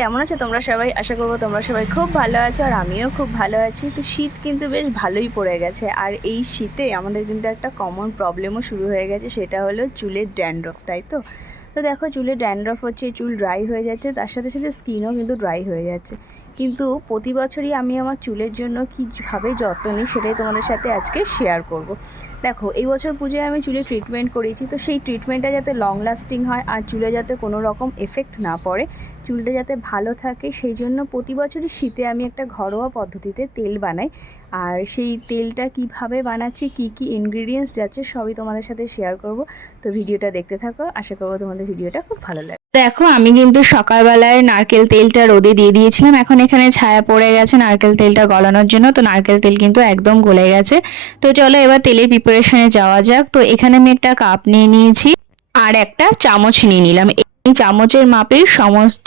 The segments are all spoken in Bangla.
কেমন আছো তোমরা সবাই? আশা করবো তোমরা সবাই খুব ভালো আছো, আর আমিও খুব ভালো আছি। তো শীত কিন্তু বেশ ভালোই পড়ে গেছে, আর এই শীতে আমাদের কিন্তু একটা কমন প্রবলেমও শুরু হয়ে গেছে, সেটা হলো চুলের ড্যান্ড্রফ, তাই তো? তো দেখো, চুলের ড্যান্ড্রফ হচ্ছে, চুল ড্রাই হয়ে যাচ্ছে, তার সাথে সাথে স্কিনও কিন্তু ড্রাই হয়ে যাচ্ছে। কিন্তু প্রতি বছরই আমি আমার চুলের জন্য কীভাবে যত্ন নিই সেটাই তোমাদের সাথে আজকে শেয়ার করব। দেখো, এই বছর পুজোয় আমি চুলে ট্রিটমেন্ট করেছি, তো সেই ট্রিটমেন্টটা যাতে লং লাস্টিং হয় আর চুলে যাতে কোনো রকম এফেক্ট না পড়ে, চুলটা যাতে ভালো থাকে, সেই জন্য প্রতি বছরই শীতে আমি একটা ঘরোয়া পদ্ধতিতে তেল বানাই। আর সেই তেলটা কিভাবে বানাচ্ছি, কি কি ইনগ্রিডিয়েন্টস যাচ্ছে, সবই তোমাদের সাথে শেয়ার করব। তো ভিডিওটা দেখতে থাকো, আশা করবো তোমাদের ভিডিওটা খুব ভালো লাগে। দেখো, আমি কিন্তু সকালবেলায় নারকেল তেলটা রোদে দিয়ে দিয়েছিলাম, এখন এখানে ছায়া পড়ে গেছে নারকেল তেলটা গলানোর জন্য। তো নারকেল তেল কিন্তু একদম গলে গেছে। তো চলো এবার তেলের প্রিপারেশনে যাওয়া যাক। তো এখানে আমি একটা কাপ নিয়ে নিয়েছি আর একটা চামচ নিয়ে নিলাম। এই চামচের মাপেই সমস্ত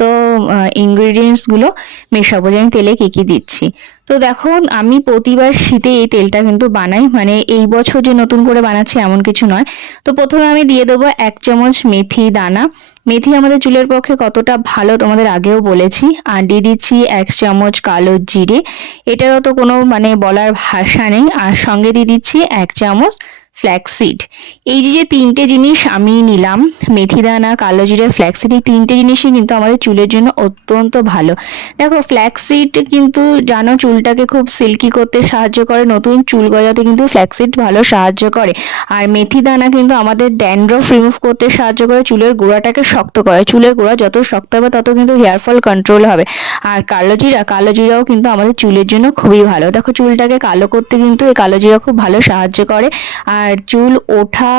ইনগ্রিডিয়েন্টসগুলো মেশাবো, যে আমি তেলে কী কী দিচ্ছি। তো দেখো, আমি প্রতিবার শীতে এই তেলটা কিন্তু বানাই, মানে এই বছর যে নতুন করে বানাচ্ছি এমন কিছু নয়। তো প্রথমে আমি দিয়ে দেবো 1 চামচ মেথি দানা। মেথি আমাদের চুলের পক্ষে কতটা ভালো তোমাদের আগেও বলেছি। আর দিয়ে দিচ্ছি 1 চামচ কালো জিরে, এটারও তো কোনো মানে বলার ভাষা নেই। আর সঙ্গে দিয়ে দিচ্ছি 1 চামচ ফ্ল্যাক্সিড। এই যে তিনটে জিনিস আমি নিলাম, মেথি দানা, কালো জিরে, ফ্ল্যাক্সিড, এই তিনটে জিনিসই কিন্তু আমাদের চুলের জন্য অত্যন্ত ভালো। দেখো, ফ্ল্যাক্সিড কিন্তু জানো চুলটাকে খুব সিল্কি করতে সাহায্য করে, নতুন চুল গজাতে কিন্তু ফ্ল্যাক্সিড ভালো সাহায্য করে। আর মেথি দানা কিন্তু আমাদের ড্যান্ড্রফ রিমুভ করতে সাহায্য করে, চুলের গোড়াটাকে শক্ত করে। চুলের গোড়া যত শক্ত হবে তত কিন্তু হেয়ার ফল কন্ট্রোল হবে। আর কালো জিরাও কিন্তু আমাদের চুলের জন্য খুবই ভালো। দেখো, চুলটাকে কালো করতে কিন্তু এই কালো জিরা খুব ভালো সাহায্য করে। আর চুল ওঠা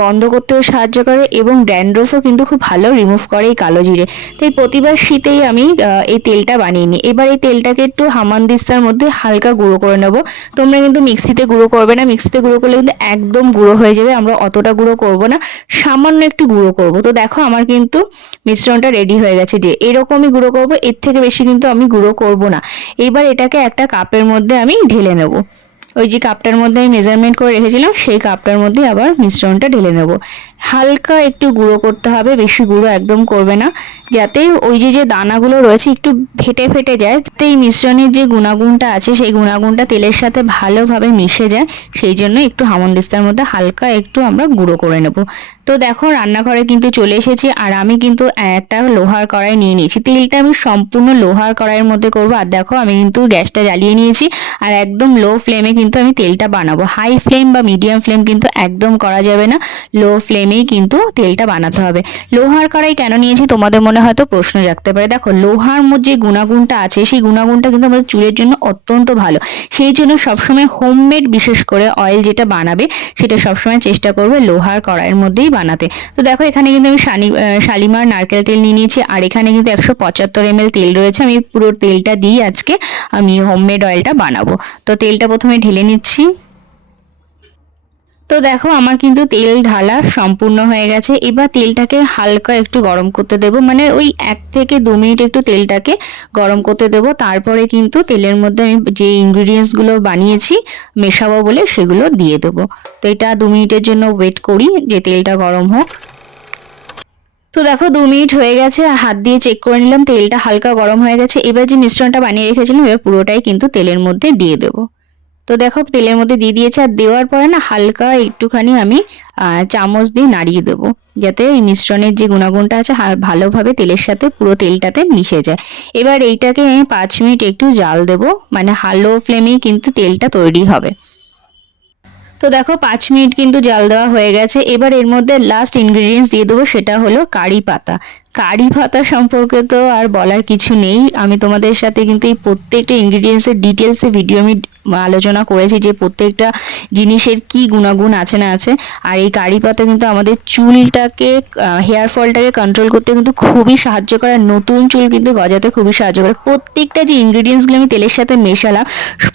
বন্ধ করতেও সাহায্য করে, এবং ড্যান্ড্রফও কিন্তু খুব ভালো রিমুভ করে এই কালো জিরে। তো এই প্রতিবার শীতেই আমি এই তেলটা বানিয়ে নিই। এবার এই তেলটাকে একটু হামানদিস্তার মধ্যে হালকা গুঁড়ো করে নেব। তোমরা কিন্তু মিক্সিতে গুঁড়ো করবে না, মিক্সিতে গুঁড়ো করলে কিন্তু একদম গুঁড়ো হয়ে যাবে। আমরা অতটা গুঁড়ো করব না, সামান্য একটু গুঁড়ো করব। তো দেখো, আমার কিন্তু মিশ্রণটা রেডি হয়ে গেছে, যে এরকমই গুঁড়ো করব, এর থেকে বেশি কিন্তু আমি গুঁড়ো করব না। এবার এটাকে একটা কাপের মধ্যে আমি ঢেলে নেব। ওই যে কাপটার মধ্যে আমি মেজারমেন্ট করে রেখেছিলাম সেই কাপটার মধ্যে আবার মিশ্রণটা ঢেলে নেব। হালকা একটু গুঁড়ো করতে হবে, বেশি গুঁড়ো একদম করবে না, যাতে ওই যে দানাগুলো রয়েছে একটু ফেটে ফেটে যায়, যাতে এই মিশ্রণের যে গুণাগুণটা আছে সেই গুণাগুণটা তেলের সাথে ভালোভাবে মিশে যায়। সেই জন্য একটু হামানদিস্তার মধ্যে হালকা একটু আমরা গুঁড়ো করে নেব। তো দেখো, রান্নাঘরে কিন্তু চলে এসেছি, আর আমি কিন্তু একটা লোহার কড়াই নিয়ে নিয়েছি। তেলটা আমি সম্পূর্ণ লোহার কড়াইয়ের মধ্যে করব। আর দেখো, আমি কিন্তু গ্যাসটা জ্বালিয়ে নিয়েছি, আর একদম লো ফ্লেমে কিন্তু আমি তেলটা বানাবো। হাই ফ্লেম বা মিডিয়াম ফ্লেম কিন্তু একদম করা যাবে না, লো ফ্লেমেই কিন্তু তেলটা বানাতে হবে। লোহার কড়াই কেন নিয়েছি তোমাদের মনে হয়তো প্রশ্ন জাগতে পারে। দেখো, লোহার মধ্যে যে গুণাগুণটা আছে সেই গুণাগুণটা কিন্তু আমাদের চুলের জন্য অত্যন্ত ভালো। সেই জন্য সবসময় হোমমেড, বিশেষ করে অয়েল যেটা বানাবে সেটা সবসময় চেষ্টা করবে লোহার কড়াইয়ের মধ্যেই বানাতে। তো দেখো, এখানে কিন্তু আমি শালিমার নারকেল তেল নিয়ে নিয়েছি, আর এখানে কিন্তু 175 ml তেল রয়েছে। আমি পুরো তেলটা দিয়ে আজকে আমি হোমমেড অয়েলটা বানাবো। তো তেলটা প্রথমে ঢেলে নিচ্ছি। তো দেখো, আমার কিন্তু তেল ঢালা সম্পূর্ণ হয়ে গেছে। এবার তেলটাকে হালকা একটু গরম করতে দেব, মানে ওই 1 থেকে 2 মিনিট একটু তেলটাকে গরম করতে দেব। তারপরে কিন্তু তেলের মধ্যে আমি যে ইনগ্রিডিয়েন্টসগুলো বানিয়েছি মেশাবো বলে সেগুলো দিয়ে দেবো। তো এটা 2 মিনিটের জন্য ওয়েট করি, যে তেলটা গরম হোক। তো দেখো, 2 মিনিট হয়ে গেছে, হাত দিয়ে চেক করে নিলাম তেলটা হালকা গরম হয়ে গেছে। এবার যে মিশ্রণটা বানিয়ে রেখেছিলাম এবার পুরোটাই কিন্তু তেলের মধ্যে দিয়ে দেবো। তো দেখো, তেলের মধ্যে দিয়ে দিয়েছে, আর দেওয়ার পরে না হালকা একটুখানি আমি চামচ দিয়ে নাড়িয়ে দেবো, যাতে এই মিশ্রণের যে গুণাগুণটা আছে ভালোভাবে তেলের সাথে পুরো তেলটাতে মিশে যায়। এবার এইটাকে 5 মিনিট একটু জাল দেবো, মানে হালো ফ্লেমেই কিন্তু তেলটা তৈরি হবে। তো দেখো, 5 মিনিট কিন্তু জাল দেওয়া হয়ে গেছে। এবার এর মধ্যে লাস্ট ইনগ্রিডিয়েন্টস দিয়ে দেবো, সেটা হলো কারি পাতা। কারি পাতা সম্পর্কে তো আর বলার কিছু নেই, আমি তোমাদের সাথে কিন্তু এই প্রত্যেকটা ইনগ্রিডিয়েন্টসের ডিটেলসে ভিডিও আমি আলোচনা করেছি, যে প্রত্যেকটা জিনিসের কি গুণাগুণ আছে না আছে। আর এই কারি পাতা কিন্তু আমাদের চুলটাকে, হেয়ার ফলটাকে কন্ট্রোল করতে কিন্তু খুবই সাহায্য করে, নতুন চুল কিন্তু গজাতে খুবই সাহায্য করে। প্রত্যেকটা যে ইনগ্রিডিয়েন্টসগুলো আমি তেলের সাথে মেশালাম,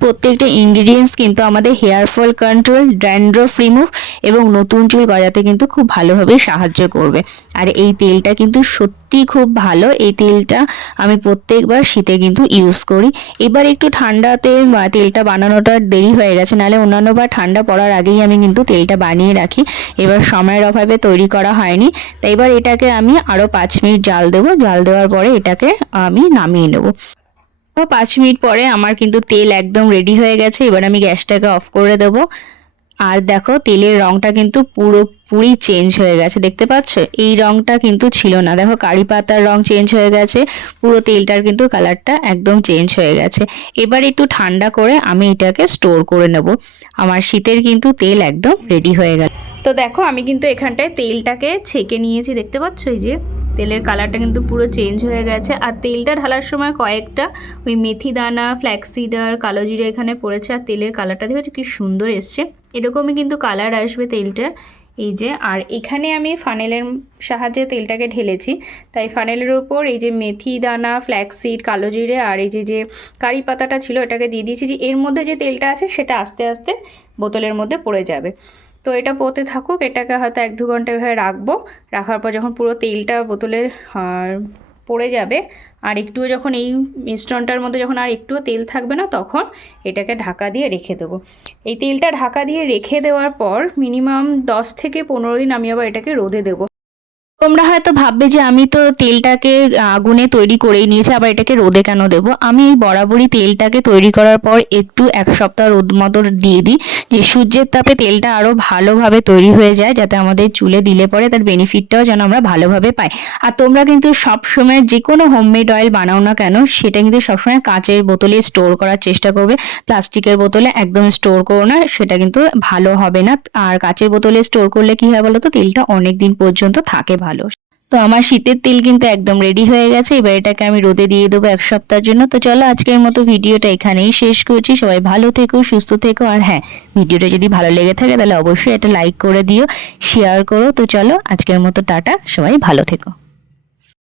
প্রত্যেকটা ইনগ্রিডিয়েন্টস কিন্তু আমাদের hair fall control, dandruff remove এবং নতুন চুল গজাতে কিন্তু খুব ভালোভাবে সাহায্য করবে। আর এই তেলটা কিন্তু সত্যি সত্যি খুব ভালো। এই তেলটা আমি প্রত্যেকবার শীতে কিন্তু ইউজ করি। এবার একটু ঠান্ডাতে তেলটা বানানোটা দেরি হয়ে গেছে, নাহলে অন্যান্যবার ঠান্ডা পড়ার আগেই আমি কিন্তু তেলটা বানিয়ে রাখি। এবার সময়ের অভাবে তৈরি করা হয়নি। তাই এবার এটাকে আমি আরও 5 মিনিট জাল দেবো। জাল দেওয়ার পরে এটাকে আমি নামিয়ে নেব। 5 মিনিট পরে আমার কিন্তু তেল একদম রেডি হয়ে গেছে। এবার আমি গ্যাসটাকে অফ করে দেবো। আর দেখো তেলের রংটা কিন্তু পুরোপুরি চেঞ্জ হয়ে গেছে, দেখতে পাচ্ছ? এই রংটা কিন্তু ছিল না, দেখো কারি পাতার রং চেঞ্জ হয়ে গেছে, পুরো তেলটার কিন্তু কালারটা একদম চেঞ্জ হয়ে গেছে। এবার একটু ঠান্ডা করে আমি এটাকে স্টোর করে নেব। আমার শীতের কিন্তু তেল একদম রেডি হয়ে গেল। তো দেখো আমি কিন্তু এখানটায় তেলটাকে ছেঁকে নিয়েছি, দেখতে পাচ্ছ? এই যে তেলের কালারটা কিন্তু পুরো চেঞ্জ হয়ে গেছে। আর তেলটা ঢালার সময় কয়েকটা ওই মেথি দানা, ফ্ল্যাক্সিড আর কালো জিরে এখানে পড়েছে। আর তেলের কালারটা দেখেছো কি সুন্দর এসছে, এরকমই কিন্তু কালার আসবে তেলটা। এই যে, আর এখানে আমি ফানেলের সাহায্যে তেলটাকে ঢেলেছি, তাই ফানেলের উপর এই যে মেথি দানা, ফ্ল্যাক্সিড, কালো জিরে আর এই যে কারি পাতাটা ছিল এটাকে দিয়ে দিয়েছি, যে এর মধ্যে যে তেলটা আছে সেটা আস্তে আস্তে বোতলের মধ্যে পড়ে যাবে। তো এটা পড়তে থাকুক, এটাকে হয়তো 1-2 ঘন্টা এভাবে রাখবো। রাখার পর যখন পুরো তেলটা বোতলে পড়ে যাবে, আর একটুও যখন এই মিশ্রণটার মধ্যে যখন আর একটুও তেল থাকবে না, তখন এটাকে ঢাকা দিয়ে রেখে দেবো। এই তেলটা ঢাকা দিয়ে রেখে দেওয়ার পর মিনিমাম 10 থেকে 15 দিন আমি আবার এটাকে রোদে দেবো। তোমরা হয়তো ভাববে যে আমি তো তেলটাকে আগুনে তৈরি করেই নিয়েছি, আবার এটাকে রোদে কেন দেবো? আমি এই বরাবরই তেলটাকে তৈরি করার পর একটু 1 সপ্তাহ রোদ মতো দিয়ে দিই, যে সূর্যের তাপে তেলটা আরও ভালোভাবে তৈরি হয়ে যায়, যাতে আমাদের চুলে দিলে পরে তার বেনিফিটটাও যেন আমরা ভালোভাবে পাই। আর তোমরা কিন্তু সবসময় যে কোনো হোমমেড অয়েল বানাও না কেন, সেটা কিন্তু সবসময় কাঁচের বোতলে স্টোর করার চেষ্টা করবে। প্লাস্টিকের বোতলে একদম স্টোর করো না, সেটা কিন্তু ভালো হবে না। আর কাঁচের বোতলে স্টোর করলে কি হয় বলো তো, তেলটা অনেক দিন পর্যন্ত থাকে ভালো। তো আমার শীতের তেল কিন্তু একদম রেডি হয়ে গেছে। এবার এটাকে আমি রোদে দিয়ে দেবো 1 সপ্তাহের জন্য। তো চলো আজকের মতো ভিডিওটা এখানেই শেষ করছি। সবাই ভালো থেকো, সুস্থ থেকো। আর হ্যাঁ, ভিডিওটা যদি ভালো লেগে থাকে তাহলে অবশ্যই এটা লাইক করে দিও, শেয়ার করো। তো চলো আজকের মতো টাটা, সবাই ভালো থেকো।